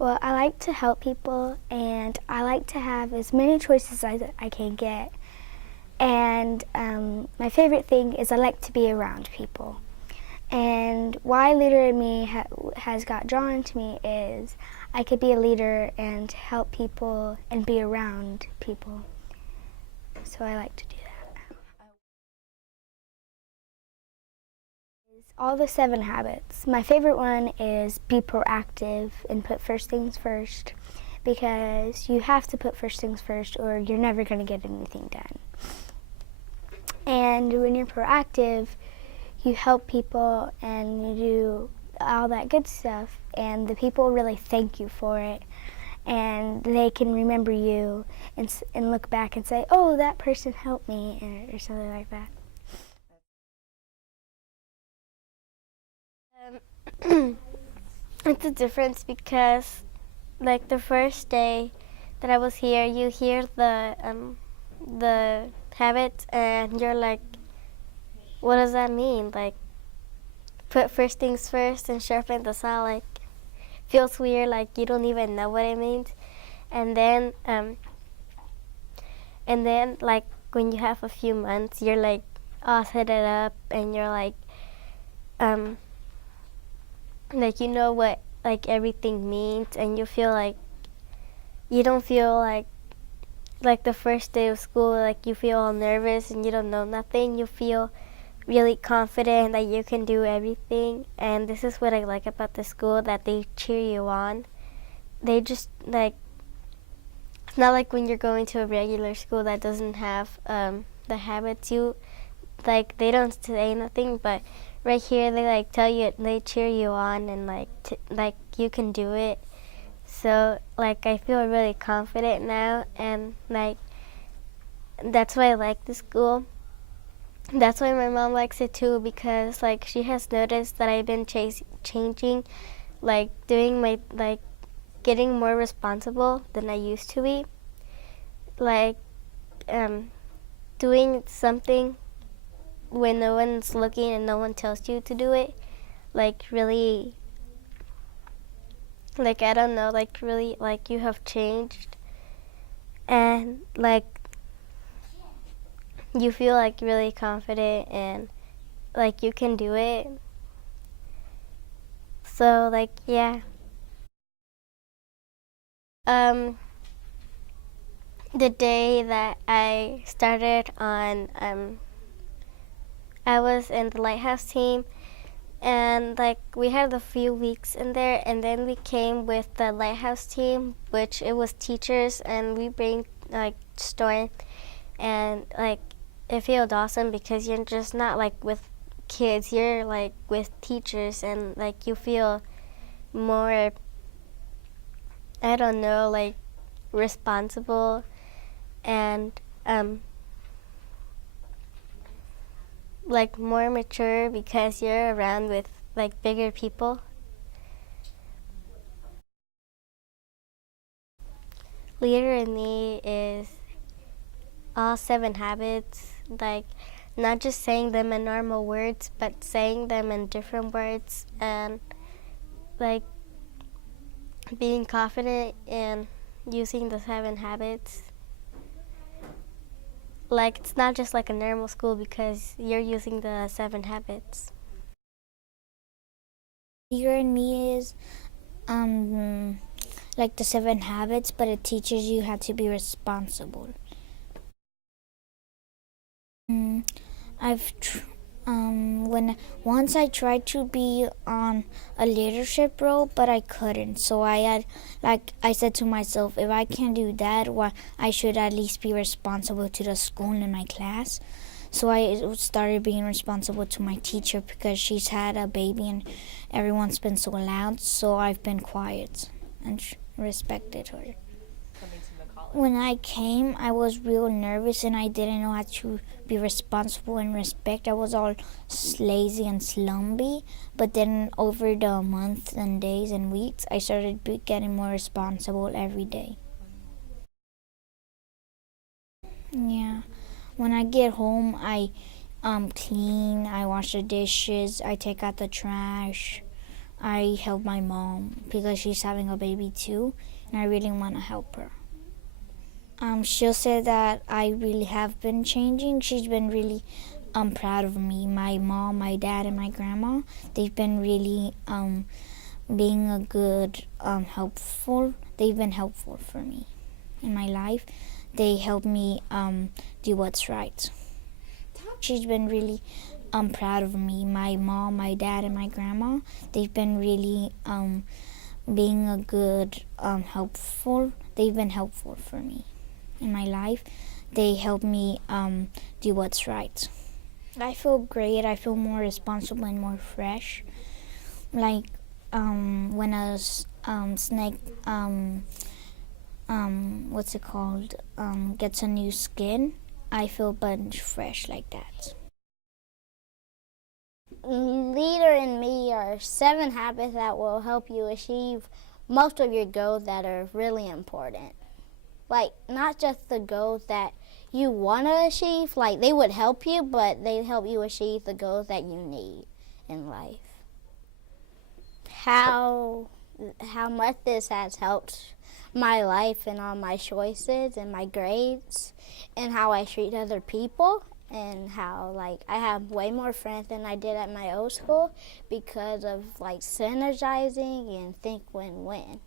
Well, I like to help people, and I like to have as many choices as I can get. And my favorite thing is I like to be around people. And why Leader in Me has got drawn to me is I could be a leader and help people and be around people. So I like to do that. All the 7 habits. My favorite one is be proactive and put first things first, because you have to put first things first or you're never going to get anything done. And when you're proactive, you help people and you do all that good stuff, and the people really thank you for it, and they can remember you and look back and say, oh, that person helped me, or something like that. It's a difference because, like, the first day that I was here, you hear the habits, and you're like, what does that mean? Like, put first things first and sharpen the saw. Like, feels weird. Like you don't even know what it means. And then like when you have a few months, you're like all set it up, and you're like you know what like everything means, and you feel like you don't feel like the first day of school, like you feel all nervous and you don't know nothing. You feel really confident that you can do everything, and this is what I like about the school, that they cheer you on. They just like, it's not like when you're going to a regular school that doesn't have the habits. You like, they don't say nothing, but right here they like tell you, they cheer you on, and like you can do it. So like I feel really confident now, and like that's why I like the school. That's why my mom likes it too, because like she has noticed that I've been changing, like doing my like getting more responsible than I used to be. Like doing something when no one's looking and no one tells you to do it. Like really, like I don't know, like really, like you have changed, and like you feel like really confident, and like you can do it. So like yeah. Um, the day that I started on, I was in the Lighthouse team, and like we had a few weeks in there, and then we came with the Lighthouse team, which it was teachers, and we bring like story, and like it feels awesome because you're just not like with kids, you're like with teachers, and like you feel more, I don't know, like responsible, and like more mature because you're around with like bigger people. Leader in Me is all 7 habits, like not just saying them in normal words, but saying them in different words, and like being confident in using the 7 habits. Like it's not just like a normal school because you're using the 7 habits. Leader in Me is like the 7 habits, but it teaches you how to be responsible. I've when once I tried to be on a leadership role, but I couldn't. So I said to myself, if I can't do that, why I should at least be responsible to the school and my class. So I started being responsible to my teacher because she's had a baby and everyone's been so loud. So I've been quiet and respected her. When I came, I was real nervous and I didn't know how to be responsible and respect. I was all lazy and slumpy. But then over the months and days and weeks, I started getting more responsible every day. Yeah. When I get home, I clean, I wash the dishes, I take out the trash. I help my mom because she's having a baby too, and I really want to help her. She'll say that I really have been changing. She's been really proud of me. My mom, my dad, and my grandma, they've been really being a good helpful. They've been helpful for me in my life. They help me do what's right. She's been really proud of me. My mom, my dad, and my grandma, they've been really being a good helpful. They've been helpful for me in my life. They help me do what's right. I feel great. I feel more responsible and more fresh. Like when a snake, what's it called, gets a new skin, I feel a bunch fresh like that. Leader and Me are 7 habits that will help you achieve most of your goals that are really important. Like, not just the goals that you want to achieve, like they would help you, but they help you achieve the goals that you need in life. How much this has helped my life and all my choices and my grades and how I treat other people, and how like I have way more friends than I did at my old school because of like synergizing and think win-win.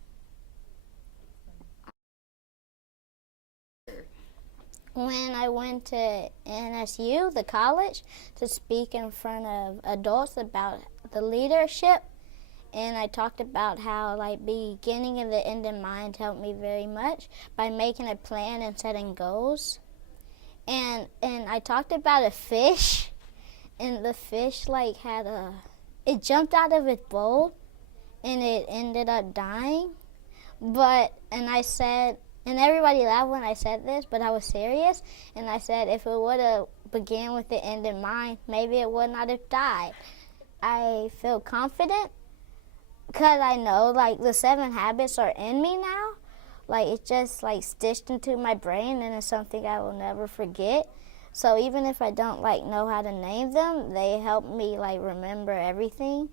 When I went to NSU, the college, to speak in front of adults about the leadership, and I talked about how like beginning and the end in mind helped me very much by making a plan and setting goals. And I talked about a fish, and the fish like it jumped out of its bowl, and it ended up dying. And I said, and everybody laughed when I said this, but I was serious, and I said if it would have began with the end in mind, maybe it would not have died. I feel confident because I know like the 7 habits are in me now. Like it's just like stitched into my brain, and it's something I will never forget. So even if I don't like know how to name them, they help me like remember everything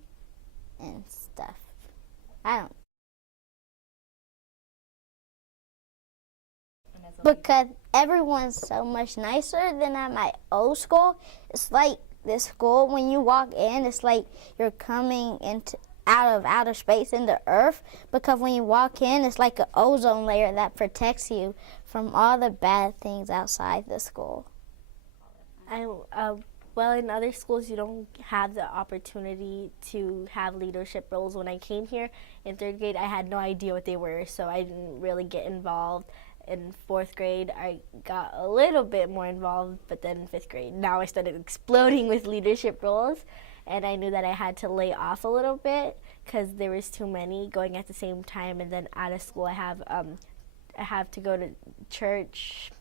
and stuff. Because everyone's so much nicer than at my old school. It's like this school, when you walk in, it's like you're coming out of outer space into Earth, because when you walk in, it's like an ozone layer that protects you from all the bad things outside the school. Well, in other schools, you don't have the opportunity to have leadership roles. When I came here in 3rd grade, I had no idea what they were, so I didn't really get involved. In 4th grade, I got a little bit more involved, but then in 5th grade, now I started exploding with leadership roles. And I knew that I had to lay off a little bit because there was too many going at the same time. And then out of school, I have to go to church,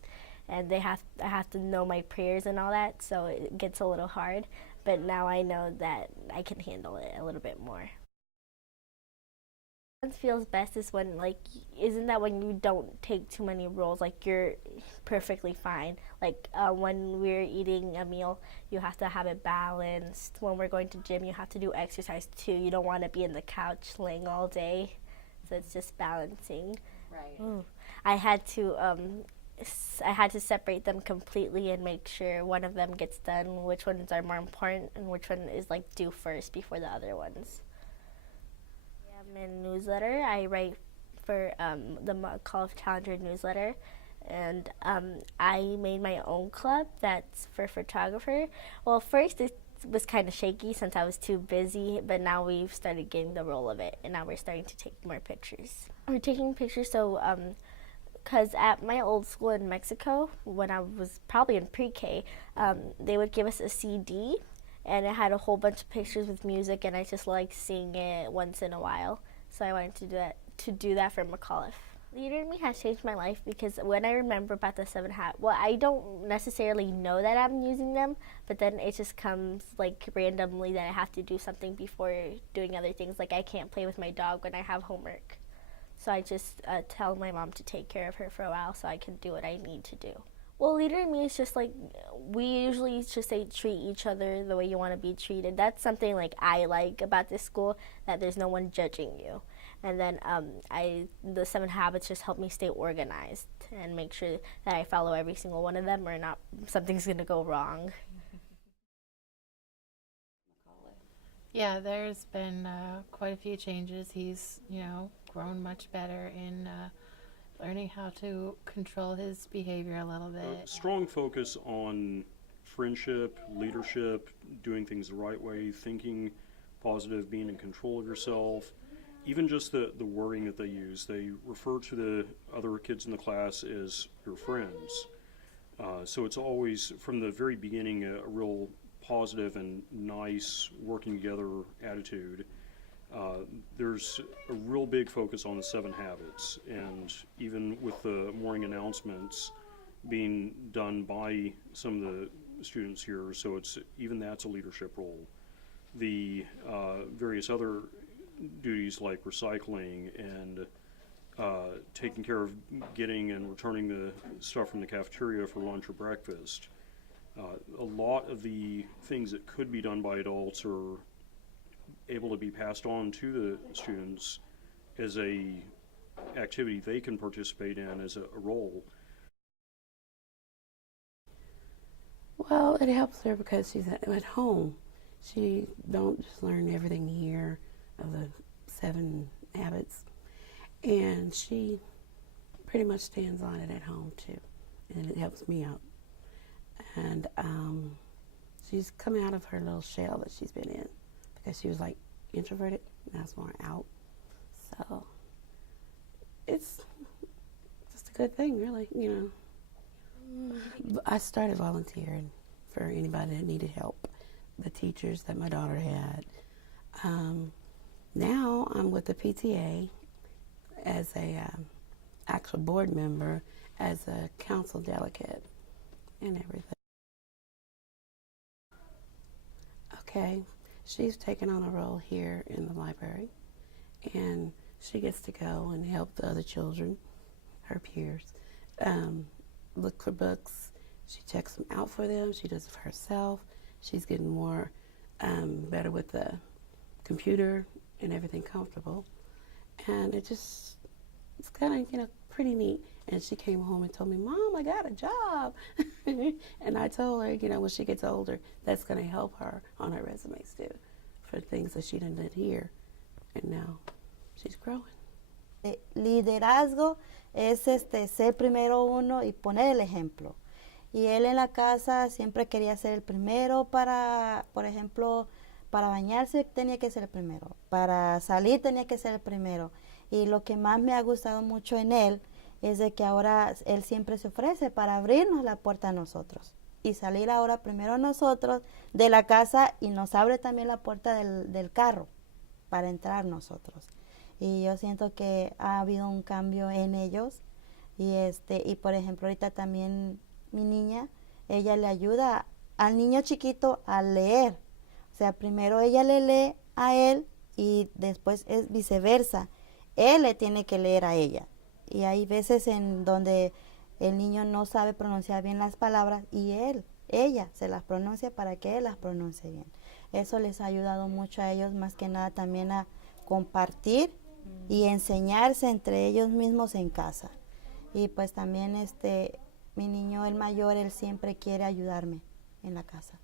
and I have to know my prayers and all that. So it gets a little hard. But now I know that I can handle it a little bit more. What feels best is when isn't that when you don't take too many roles, like you're perfectly fine. Like when we're eating a meal, you have to have it balanced. When we're going to gym, you have to do exercise too. You don't want to be in the couch laying all day. So it's just balancing. Right. Ooh. I had to separate them completely and make sure one of them gets done, which ones are more important and which one is like due first before the other ones. I'm in newsletter. I write for the McAuliffe Challenger newsletter, and I made my own club that's for photographer. Well, first it was kind of shaky since I was too busy, but now we've started getting the roll of it, and now we're starting to take more pictures. We're taking pictures because at my old school in Mexico, when I was probably in pre-K, they would give us a CD, and it had a whole bunch of pictures with music, and I just liked seeing it once in a while. So I wanted to do that for McAuliffe. Leader in Me has changed my life because when I remember about the 7 habits, well, I don't necessarily know that I'm using them, but then it just comes like randomly that I have to do something before doing other things. Like I can't play with my dog when I have homework. So I just tell my mom to take care of her for a while so I can do what I need to do. Well, leader means just like we usually just say treat each other the way you want to be treated. That's something like I like about this school, that there's no one judging you. And then the 7 habits just help me stay organized and make sure that I follow every single one of them, or not something's gonna go wrong. Yeah, there's been quite a few changes. He's, grown much better in learning how to control his behavior a little bit. Strong focus on friendship, leadership, doing things the right way, thinking positive, being in control of yourself. Even just the wording that they use. They refer to the other kids in the class as your friends. So it's always, from the very beginning, a real positive and nice working together attitude. There's a real big focus on the 7 habits, and even with the morning announcements being done by some of the students here, so that's a leadership role. The various other duties like recycling and taking care of getting and returning the stuff from the cafeteria for lunch or breakfast. A lot of the things that could be done by adults are able to be passed on to the students as a activity they can participate in as a role. Well, it helps her because she's at home. She don't just learn everything here of the 7 habits, and she pretty much stands on it at home too, and it helps me out. And she's come out of her little shell that she's been in, because she was like introverted, now it's more out. So it's just a good thing, really, I started volunteering for anybody that needed help, the teachers that my daughter had. Now I'm with the PTA as a actual board member, as a council delegate and everything. Okay, she's taken on a role here in the library, and she gets to go and help the other children, her peers, look for books. She checks them out for them. She does it for herself. She's getting more better with the computer and everything comfortable. And it's kind of, pretty neat. And she came home and told me, Mom, I got a job. And I told her, when she gets older, that's going to help her on her resumes too, for things that she didn't did here. And now she's growing. Liderazgo es ser primero uno y poner el ejemplo. Y él en la casa siempre quería ser el primero por ejemplo, para bañarse tenía que ser el primero, para salir tenía que ser el primero. Y lo que más me ha gustado mucho en él es de que ahora él siempre se ofrece para abrirnos la puerta a nosotros y salir ahora primero nosotros de la casa, y nos abre también la puerta del carro para entrar nosotros. Y yo siento que ha habido un cambio en ellos, y por ejemplo ahorita también mi niña, ella le ayuda al niño chiquito a leer. O sea, primero ella le lee a él y después es viceversa. Él le tiene que leer a ella. Y hay veces en donde el niño no sabe pronunciar bien las palabras y ella se las pronuncia para que él las pronuncie bien. Eso les ha ayudado mucho a ellos, más que nada también a compartir y enseñarse entre ellos mismos en casa. Y pues también mi niño, el mayor, él siempre quiere ayudarme en la casa.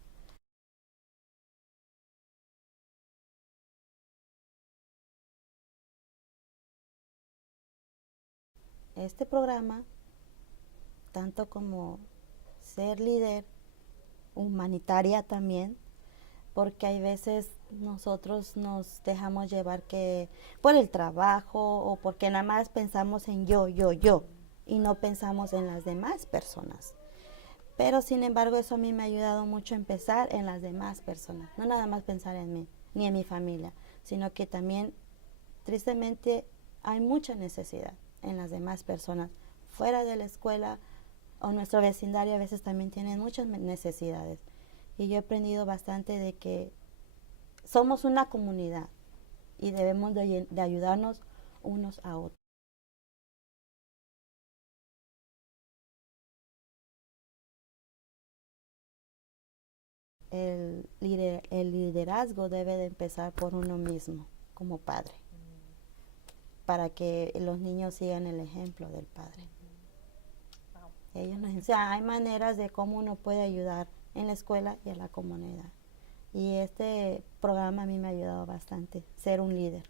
Este programa, tanto como ser líder, humanitaria también, porque hay veces nosotros nos dejamos llevar que por el trabajo o porque nada más pensamos en yo, y no pensamos en las demás personas. Pero sin embargo eso a mí me ha ayudado mucho a empezar en las demás personas, no nada más pensar en mí ni en mi familia, sino que también tristemente hay mucha necesidad en las demás personas fuera de la escuela, o nuestro vecindario a veces también tienen muchas necesidades. Y yo he aprendido bastante de que somos una comunidad y debemos de ayudarnos unos a otros. el liderazgo debe de empezar por uno mismo como padre, para que los niños sigan el ejemplo del padre. Ellos nos enseñan, hay maneras de cómo uno puede ayudar en la escuela y en la comunidad. Y este programa a mí me ha ayudado bastante, ser un líder.